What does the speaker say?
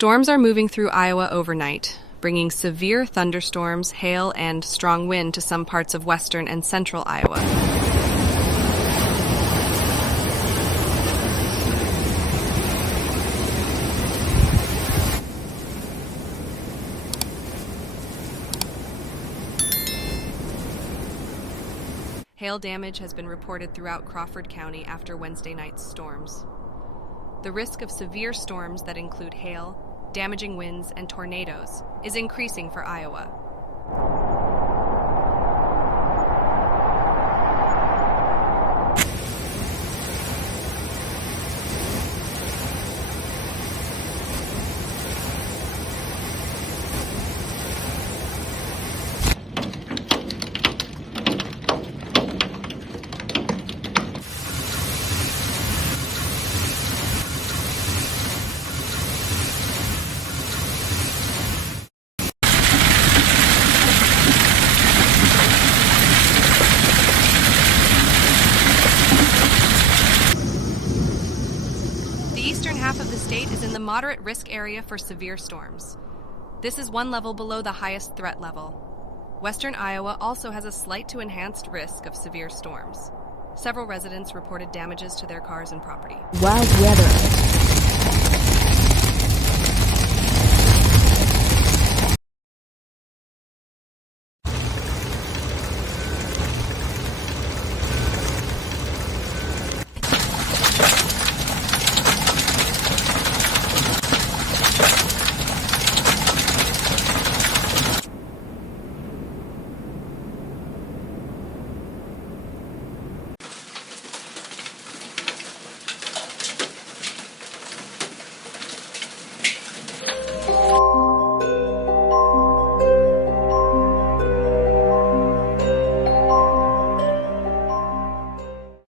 Storms are moving through Iowa overnight, bringing severe thunderstorms, hail, and strong wind to some parts of western and central Iowa. Hail damage has been reported throughout Crawford County after Wednesday night's storms. The risk of severe storms that include hail, damaging winds, and tornadoes is increasing for Iowa. The eastern half of the state is in the moderate risk area for severe storms. This is one level below the highest threat level. Western Iowa also has a slight to enhanced risk of severe storms. Several residents reported damages to their cars and property. Wild weather.